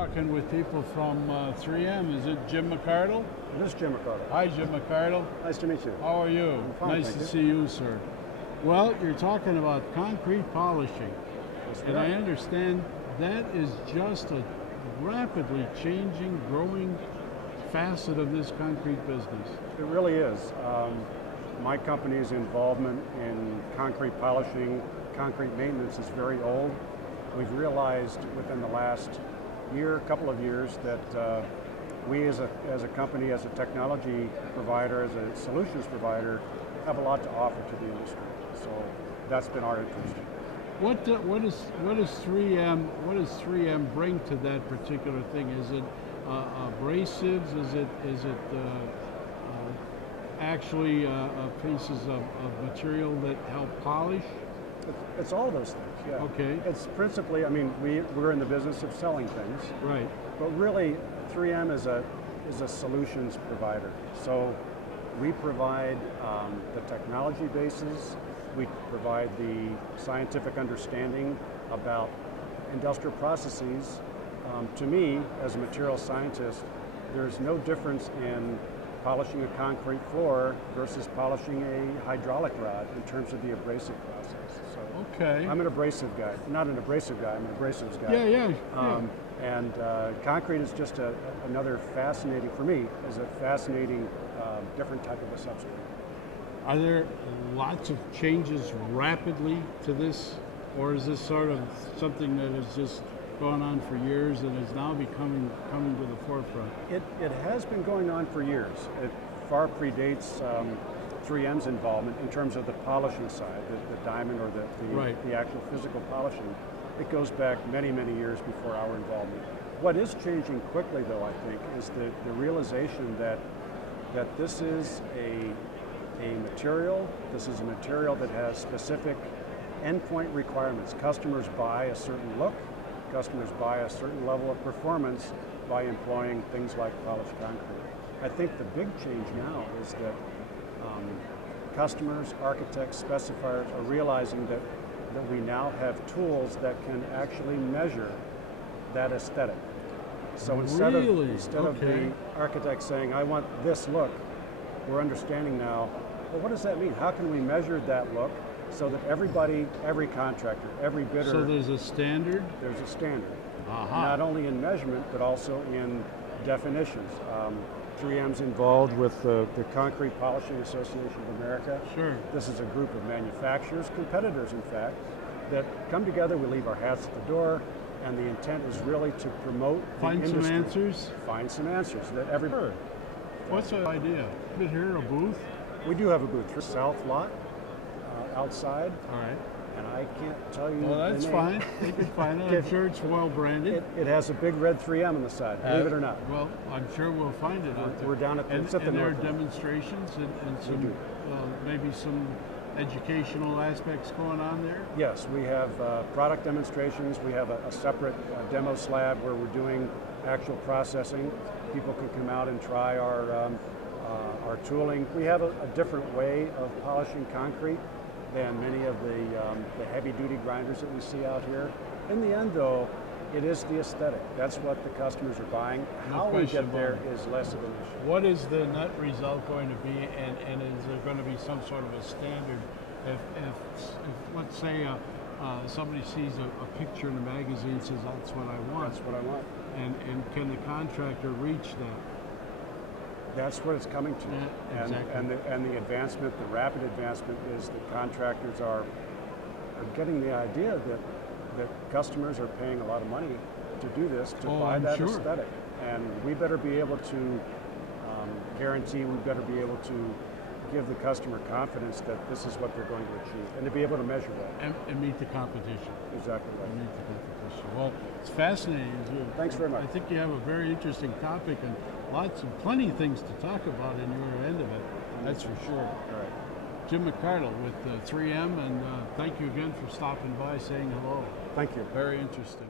talking with people from 3M. Is it Jim McCardle? This is Jim McCardle. Hi, Jim McCardle. Nice to meet you. How are you? I'm fine, nice thank to you. see you, sir. Well, you're talking about concrete polishing, That's and right. I understand that is just a rapidly changing, growing facet of this concrete business. It really is. My company's involvement in concrete polishing, concrete maintenance is very old. We've realized within the last couple of years, that we as a company, as a technology provider, as a solutions provider, have a lot to offer to the industry. So that's been our interest. What does 3M bring to that particular thing? Is it abrasives? Is it actually pieces of material that help polish? It's all those things, yeah. Okay. It's principally, I mean, we're in the business of selling things. Right. But really, 3M is a solutions provider. So we provide the technology bases, we provide the scientific understanding about industrial processes. To me, as a material scientist, there's no difference in polishing a concrete floor versus polishing a hydraulic rod in terms of the abrasive process. So Okay. I'm an abrasive guy, not an abrasive guy, I'm an abrasives guy. Yeah. And concrete is just another fascinating, for me, is a fascinating different type of a substrate. Are there lots of changes rapidly to this, or is this sort of something that has just gone on for years and is now coming to the forefront? It has been going on for years. It far predates 3M's involvement in terms of the polishing side, the diamond or the actual physical polishing. It goes back many, many years before our involvement. What is changing quickly, though, I think, is the realization that this is a material that has specific endpoint requirements. Customers buy a certain look, customers buy a certain level of performance by employing things like polished concrete. I think the big change now is that customers, architects, specifiers are realizing that we now have tools that can actually measure that aesthetic. So instead of the architect saying, I want this look, we're understanding now, well, what does that mean? How can we measure that look so that everybody, every contractor, every bidder... So there's a standard? There's a standard. Aha. Not only in measurement, but also in definitions. 3M's involved with the Concrete Polishing Association of America. Sure. This is a group of manufacturers, competitors in fact, that come together. We leave our hats at the door, and the intent is really to promote the industry. Find some answers? Find some answers that everybody... What's the idea? Is it here, a booth? We do have a booth, south lot, outside. All right. And I can't tell you. Well, that's the name. fine. You can find it. I'm sure it's well branded. It has a big red 3M on the side, believe it or not. Well, I'm sure we'll find it out there. We're down at the, and it's at the there are north. demonstrations and some maybe some educational aspects going on there? Yes, we have product demonstrations. We have a separate demo slab where we're doing actual processing. People can come out and try our tooling. We have a different way of polishing concrete than many of the heavy-duty grinders that we see out here. In the end, though, it is the aesthetic. That's what the customers are buying. How we get there is less of an issue. What is the net result going to be, and is there going to be some sort of a standard? If let's say somebody sees a picture in a magazine and says, that's what I want. That's what I want. And can the contractor reach that? That's what it's coming to. Yeah, exactly. And the advancement, the rapid advancement is that contractors are getting the idea that customers are paying a lot of money to do this, to buy that aesthetic. And we better be able to guarantee, we better be able to give the customer confidence that this is what they're going to achieve, and to be able to measure that. And meet the competition. Exactly right. And meet the competition. Well, it's fascinating. Thanks very much. I think you have a very interesting topic and plenty of things to talk about in your end of it. That's for sure. All right. Jim McCardle with 3M, and thank you again for stopping by, saying hello. Thank you. Very interesting.